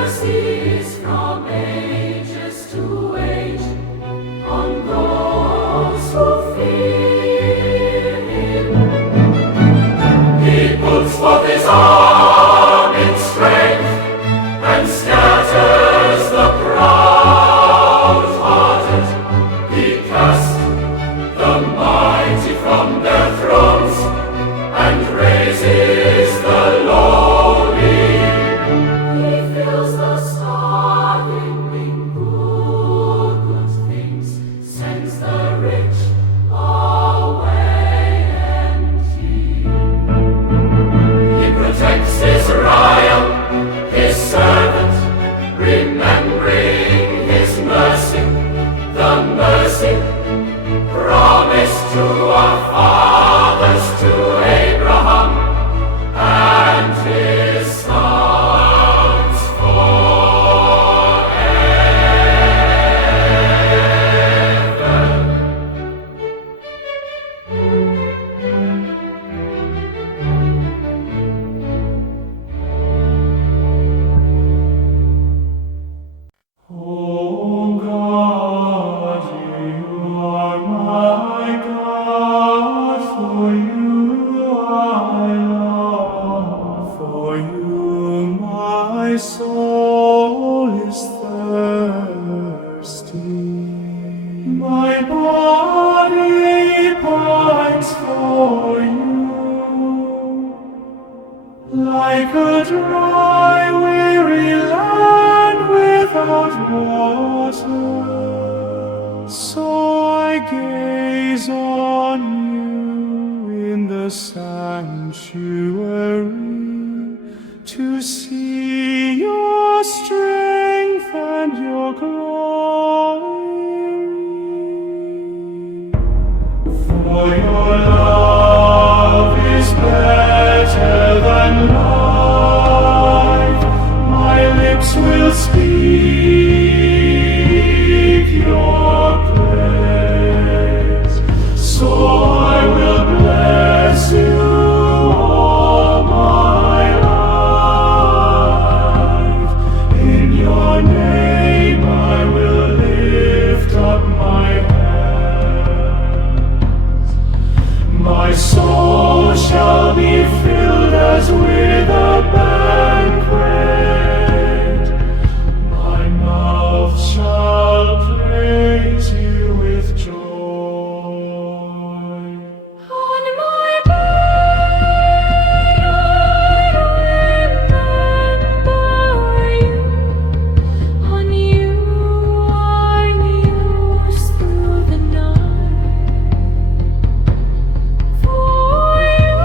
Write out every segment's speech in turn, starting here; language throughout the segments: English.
mercies from ages to age on those who fear Him. He puts forth His arm in strength and scatters the proud-hearted. He cast the mighty from their thrones and raises the lowly. He fills the starving with good things, sends the rich away empty. He protects Israel, His servant, remembering His mercy, the mercy promised to our fathers, to Abraham and his sons forever. Oh God, you are my God, for you I long, for you my soul is thirsty. My body pines for you, like a dry, weary land without water. So I gaze on you in the sanctuary to see your strength and your glory. For your love is better than life. My lips will speak your praise. So I will bless you all my life. In your name I will lift up my hands. My soul shall be filled as with a banquet. My mouth shall praise you with joy. On my bed I remember you. On you I muse through the night. For you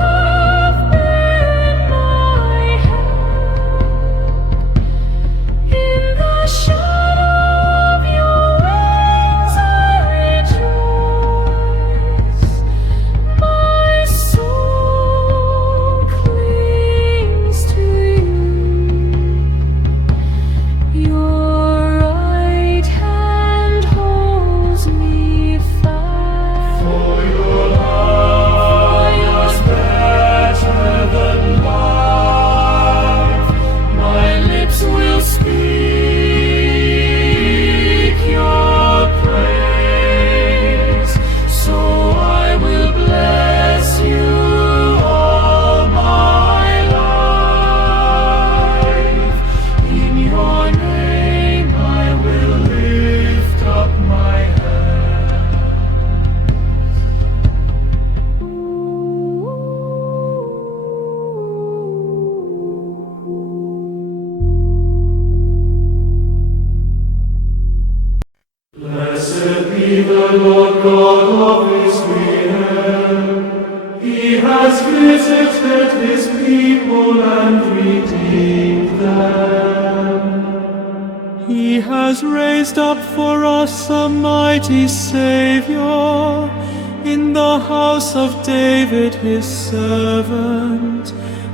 have been my help. In the shadow of your wings I rejoice. My soul clings to you. Your right hand holds me fast. For your love is better than life. My lips will speak your praise. So I will bless you all my life. In your name I will lift up my hands. Blessed be the Lord God of Israel. He has visited His people and redeemed them. He has raised up for us a mighty Savior in the house of David His servant,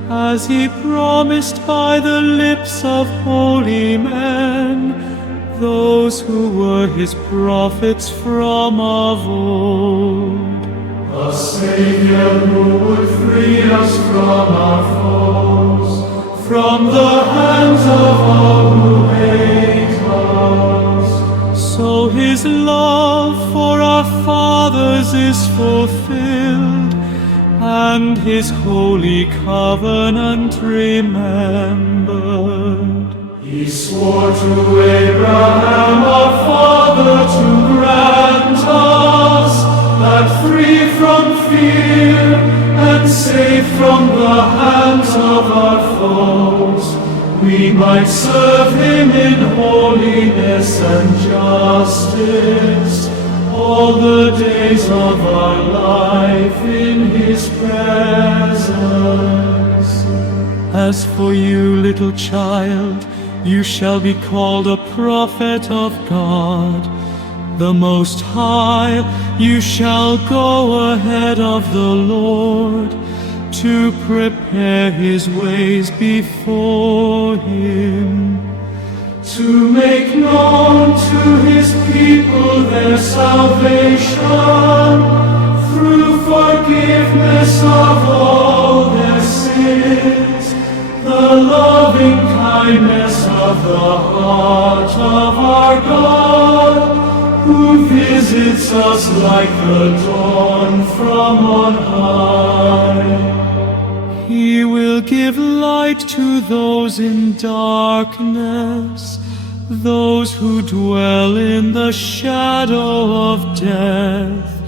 as He promised by the lips of holy men, those who were His prophets from of old. A Savior who would free us from our foes, from the hands of all who hate us. So his love for our fathers is fulfilled, and his holy covenant remembered. He swore to Abraham our father to grant us that free from fear and safe from the hands of our foes, we might serve him in holiness and justice all the days of our life in his presence. As for you, little child, you shall be called a prophet of God, the Most High. You shall go ahead of the Lord to prepare his ways before him, to make known to his people their salvation through forgiveness of all their sins, the loving kindness of the heart of our God, who visits us like the dawn from on high. He will give light to those in darkness, those who dwell in the shadow of death,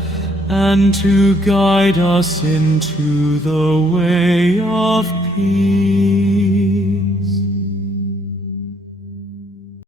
and to guide us into the way of peace.